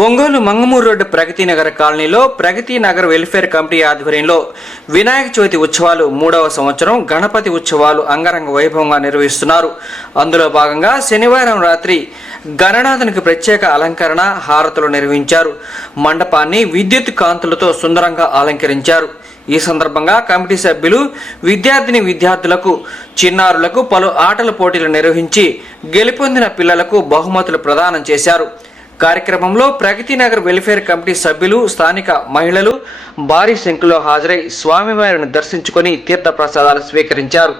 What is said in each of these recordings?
Ongole Mangamuru road Pragathi Nagar కాలనీలో Pragathi Nagar welfare committee ఆధ్వర్యంలో వినాయక చవితి ఉత్సవాలు 3వ సంవత్సరం గణపతి ఉత్సవాలు అంగరంగ వైభవంగా నిర్వహిస్తున్నారు. అందులో భాగంగా శనివారం రాత్రి గణనాథునికి ప్రత్యేక అలంకరణ హారతులు నిర్వహించారు. మండపాన్ని విద్యుత్ కాంతులతో సుందరంగా అలంకరించారు. ఈ సందర్భంగా కమిటీ సభ్యులు విద్యార్థులకు చిన్నారులకు పలు ఆటల పోటీలు నిర్వహించి గెలుపొందిన పిల్లలకు బహుమతులు ప్రదానం చేశారు. కార్యక్రమంలో ప్రగతి నగర్ వెల్ఫేర్ కమిటీ సభ్యులు స్థానిక మహిళలు భారీ సంఖ్యలో హాజరై స్వామివారిని దర్శించుకొని తీర్థ ప్రసాదాలు స్వీకరించారు.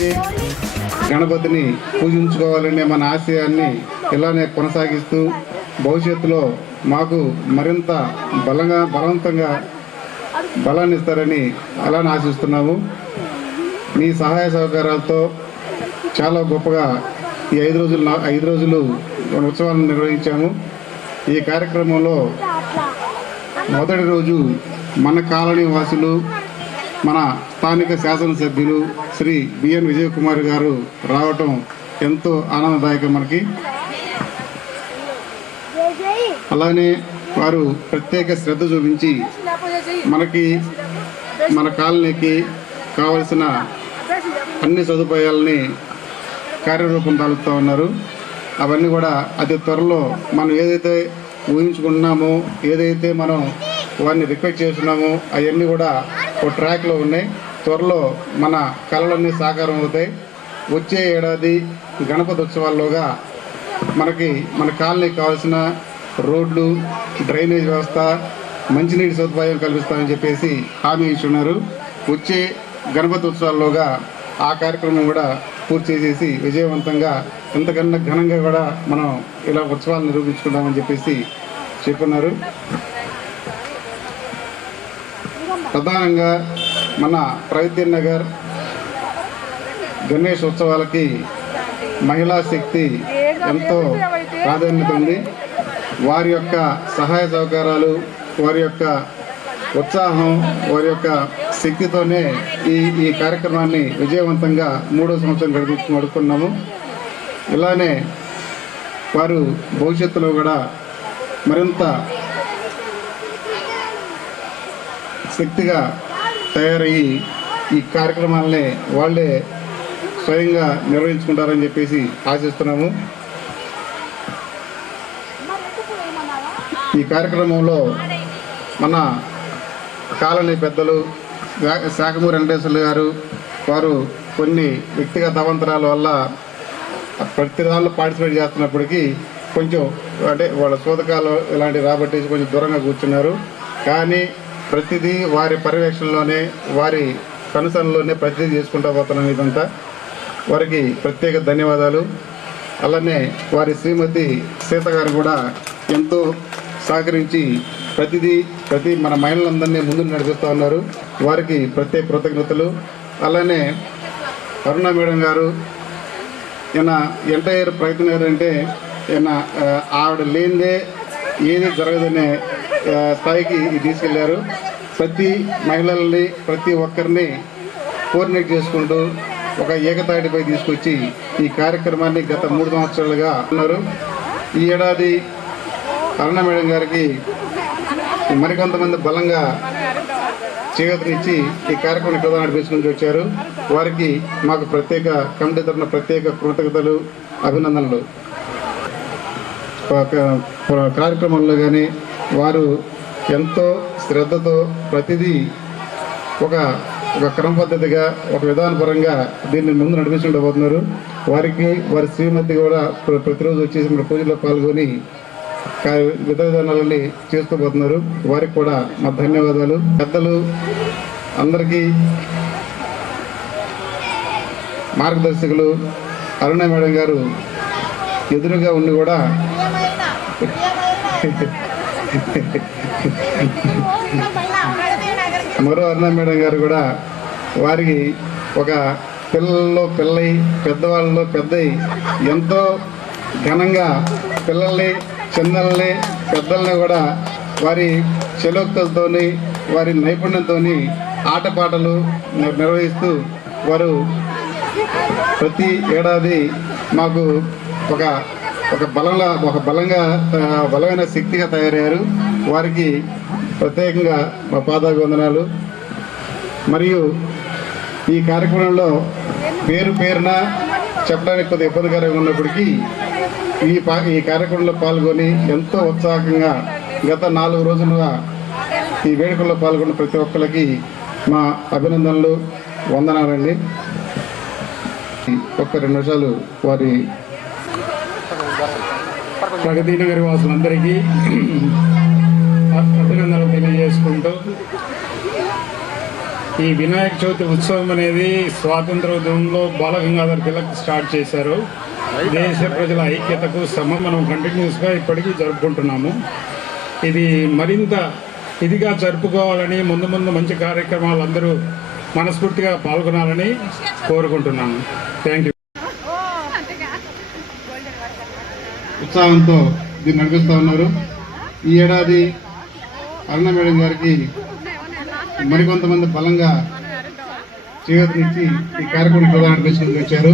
చేసి గణపతిని పూజించుకోవాలనే మన ఆశయాన్ని ఇలానే కొనసాగిస్తూ భవిష్యత్తులో మాకు మరింత బలవంతంగా బలాన్ని ఇస్తారని అలానే ఆశిస్తున్నాము. మీ సహాయ సహకారాలతో చాలా గొప్పగా ఈ 5 రోజులు ఉత్సవాలను నిర్వహించాము. ఈ కార్యక్రమంలో మొదటి రోజు మన కాలనీ వాసులు, మన స్థానిక శాసనసభ్యులు శ్రీ బిఎన్ విజయ్ కుమార్ గారు రావటం ఎంతో ఆనందదాయకం మనకి. అలానే వారు ప్రత్యేక శ్రద్ధ చూపించి మనకి మన కాలనీకి కావలసిన అన్ని సదుపాయాలని కార్యరూపం దాలుస్తూ ఉన్నారు. అవన్నీ కూడా అతి త్వరలో మనం ఏదైతే ఊహించుకుంటున్నామో, ఏదైతే మనం వారిని రిక్వెస్ట్ చేస్తున్నామో అవన్నీ కూడా ఒక ట్రాక్లో ఉన్నాయి. త్వరలో మన కళలన్నీ సాకారం అవుతాయి. వచ్చే ఏడాది గణపతి ఉత్సవాల్లోగా మనకి మన కాలనీకి కావాల్సిన రోడ్లు, డ్రైనేజ్ వ్యవస్థ, మంచినీటి సదుపాయం కల్పిస్తామని చెప్పేసి హామీ ఇచ్చున్నారు. వచ్చే గణపతి ఉత్సవాల్లోగా ఆ కార్యక్రమం కూడా పూర్తి చేసేసి విజయవంతంగా ఎంతకన్నా ఘనంగా కూడా మనం ఇలా ఉత్సవాలు నిరూపించుకుంటామని చెప్పేసి చెప్పున్నారు. ప్రధానంగా మన ప్రగతి నగర్ గణేష్ ఉత్సవాలకి మహిళా శక్తి ఎంతో ప్రాధాన్యత ఉంది. వారి యొక్క సహాయ సహకారాలు, వారి యొక్క ఉత్సాహం, వారి యొక్క శక్తితోనే ఈ కార్యక్రమాన్ని విజయవంతంగా 3వ సంవత్సరం గడుపుతున్నాము. ఇలానే వారు భవిష్యత్తులో కూడా మరింత శక్తిగా తయారయ్యి ఈ కార్యక్రమాలనే వాళ్ళే స్వయంగా నిర్వహించుకుంటారని చెప్పేసి ఆశిస్తున్నాము. ఈ కార్యక్రమంలో మన కాలనీ పెద్దలు శాఖమూరి వెంకటేశ్వర్లు గారు, వారు కొన్ని వ్యక్తిగత అవాంతరాల వల్ల ప్రతి దానిలో పార్టిసిపేట్ చేస్తున్నప్పటికీ కొంచెం అంటే వాళ్ళ శోధకాలు ఇలాంటివి రాబట్టి కొంచెం దూరంగా కూర్చున్నారు. కానీ ప్రతిదీ వారి పర్యవేక్షణలోనే, వారి కనుసనలోనే ప్రతిదీ చేసుకుంటూ పోతున్నాం. ఇదంతా వారికి ప్రత్యేక ధన్యవాదాలు. అలానే వారి శ్రీమతి సీత గారు కూడా ఎంతో సహకరించి ప్రతి మన మహిళలందరినీ ముందు నడిపిస్తూ ఉన్నారు. వారికి ప్రత్యేక కృతజ్ఞతలు. అలానే అరుణ మేడం గారు, ఈయన ఎంటైర్ ప్రగతి నగర్ అంటే ఈయన ఆవిడ లేనిదే ఏది జరగదనే స్థాయికి తీసుకెళ్లారు. ప్రతి మహిళల్ని, ప్రతి ఒక్కరిని కోఆర్డినేట్ చేసుకుంటూ ఒక ఏకతాటిపై తీసుకొచ్చి ఈ కార్యక్రమాన్ని గత 3 సంవత్సరాలుగా ఉన్నారు. ఈ ఏడాది అరుణ మేడం గారికి మరికొంతమంది బలంగా చేయూతనిచ్చి ఈ కార్యక్రమం ఇక్కడ నడిపించుకుంటూ వచ్చారు. వారికి మాకు ప్రత్యేక కమిటీ తరఫున ప్రత్యేక కృతజ్ఞతలు, అభినందనలు. కార్యక్రమంలో కానీ వారు ఎంతో శ్రద్ధతో ప్రతిదీ ఒక క్రమ పద్ధతిగా, ఒక విధానపరంగా దీన్ని ముందు నడిపించుకుంటూ పోతున్నారు. వారికి వారి శ్రీమతి కూడా ప్రతిరోజు వచ్చేసి మన పూజలో పాల్గొని విధానాలని చేస్తూ పోతున్నారు. వారికి కూడా మా ధన్యవాదాలు. పెద్దలు అందరికీ మార్గదర్శకులు అరుణ మేడం గారు ఎదురుగా ఉండి కూడా మరో అరుణ మేడం గారు కూడా వారికి ఒక పిల్లల్లో పిల్లై, పెద్దవాళ్ళలో పెద్దయి ఎంతో ఘనంగా పిల్లల్ని, చిన్నల్ని, పెద్దల్ని కూడా వారి చలోక్తులతోని, వారి నైపుణ్యంతో ఆటపాటలు నిర్వహిస్తూ వారు ప్రతి ఏడాది మాకు ఒక బలమైన శక్తిగా తయారయ్యారు. వారికి ప్రత్యేకంగా మా పాదాభివందనాలు. మరియు ఈ కార్యక్రమంలో పేరున చెప్పడానికి కొద్దిగా ఇబ్బందికరంగా ఉన్నప్పటికీ ఈ కార్యక్రమంలో పాల్గొని ఎంతో ఉత్సాహంగా గత 4 రోజులుగా ఈ వేడుకల్లో పాల్గొన్న ప్రతి ఒక్కరికి మా అభినందనలు, వందనాలండి. ఒక్క 2 నిమిషాలు వారి ప్రగతి నగర్ వాసులందరికీ అభినందనలు తెలియజేసుకుంటూ ఈ వినాయక చవితి ఉత్సవం అనేది స్వాతంత్ర ఉద్యమంలో బాలగంగాధర్ తిలక్ స్టార్ట్ చేశారు. దేశ ప్రజల ఐక్యతకు మనం కంటిన్యూస్గా ఇప్పటికీ జరుపుకుంటున్నాము. ఇది మరింత ఇదిగా జరుపుకోవాలని ముందు మంచి కార్యక్రమాలు అందరూ మనస్ఫూర్తిగా పాల్గొనాలని కోరుకుంటున్నాను. Thank you. ఉత్సాహంతో దీన్ని నడిపిస్తూ ఉన్నారు. ఈ ఏడాది అరుణ మేడం గారికి మరికొంతమంది బలంగా చేయూతనిచ్చి ఈ కార్యక్రమం ప్రధాన అధ్యక్షులుగా వచ్చారు.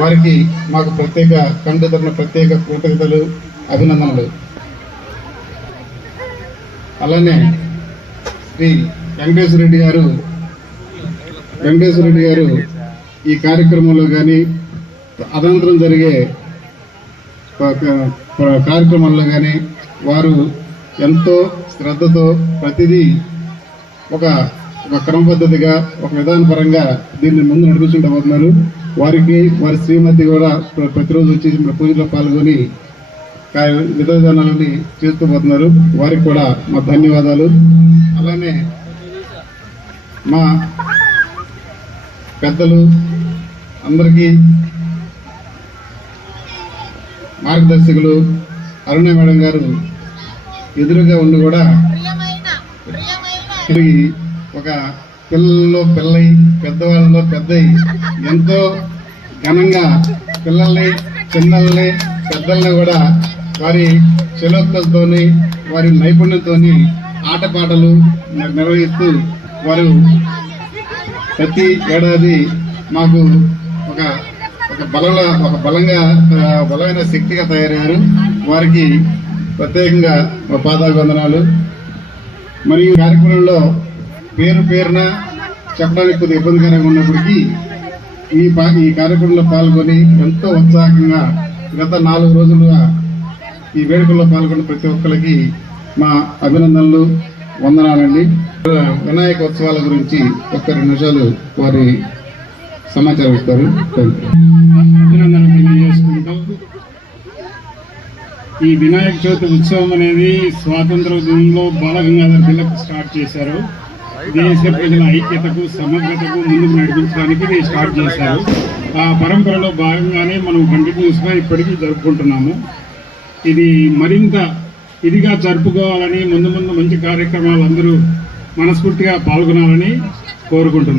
వారికి మాకు ప్రత్యేక కమిటీ తరఫున ప్రత్యేక కృతజ్ఞతలు, అభినందనలు. అలానే శ్రీ వెంకటేశ్వర రెడ్డి గారు ఈ కార్యక్రమంలో కానీ అనంతరం జరిగే కార్యక్రమాల్లో కానీ వారు ఎంతో శ్రద్ధతో ప్రతిదీ ఒక క్రమ పద్ధతిగా ఒక విధానపరంగా దీన్ని ముందు నడిపించుకుంటూ వారికి వారి శ్రీమతి కూడా ప్రతిరోజు వచ్చి పూజలో పాల్గొని విధ విధానాలని చేస్తూ పోతున్నారు. వారికి కూడా మా ధన్యవాదాలు. అలానే మా పెద్దలు అందరికీ మార్గదర్శకులు అరుణ మేడం గారు ఎదురుగా ఉండి కూడా ఒక పిల్లల్లో పిల్లై పెద్దవాళ్ళలో పెద్దయి ఎంతో ఘనంగా పిల్లల్ని చిన్నల్ని పెద్దల్ని కూడా వారి చలోక్తలతోని వారి నైపుణ్యంతోని ఆటపాటలు నిర్వహిస్తూ వారు ప్రతి ఏడాది మాకు ఒక బలమైన శక్తిగా తయారయ్యారు. వారికి ప్రత్యేకంగా పాదాభివందనాలు. మరియు కార్యక్రమంలో పేరున చెప్పడానికి కొద్దిగా ఇబ్బందికరంగా ఉన్నప్పటికీ ఈ కార్యక్రమంలో పాల్గొని ఎంతో ఉత్సాహంగా గత 4 రోజులుగా ఈ వేడుకల్లో పాల్గొన్న ప్రతి ఒక్కరికి మా అభినందనలు, వందనాలండి. వినాయక ఉత్సవాల గురించి 2 నిమిషాలు వారి సమాచారం ఇస్తారు. అభినందనలు తెలియజేసుకుంటూ ఈ వినాయక చవితి ఉత్సవం అనేది స్వాతంత్ర ఉద్యమంలో బాలగంగాధర్ తిలక్ స్టార్ట్ చేశారు. దేశ ప్రజల ఐక్యతకు సమగ్రతకు ముందుకు నడిపించడానికి ఇది స్టార్ట్ చేశారు. ఆ పరంపరలో భాగంగానే మనం కంటిన్యూస్గా ఇప్పటికీ జరుపుకుంటున్నాము. ఇది మరింత ఇదిగా జరుపుకోవాలని ముందు మంచి కార్యక్రమాలు అందరూ మనస్ఫూర్తిగా పాల్గొనాలని కోరుకుంటున్నాను.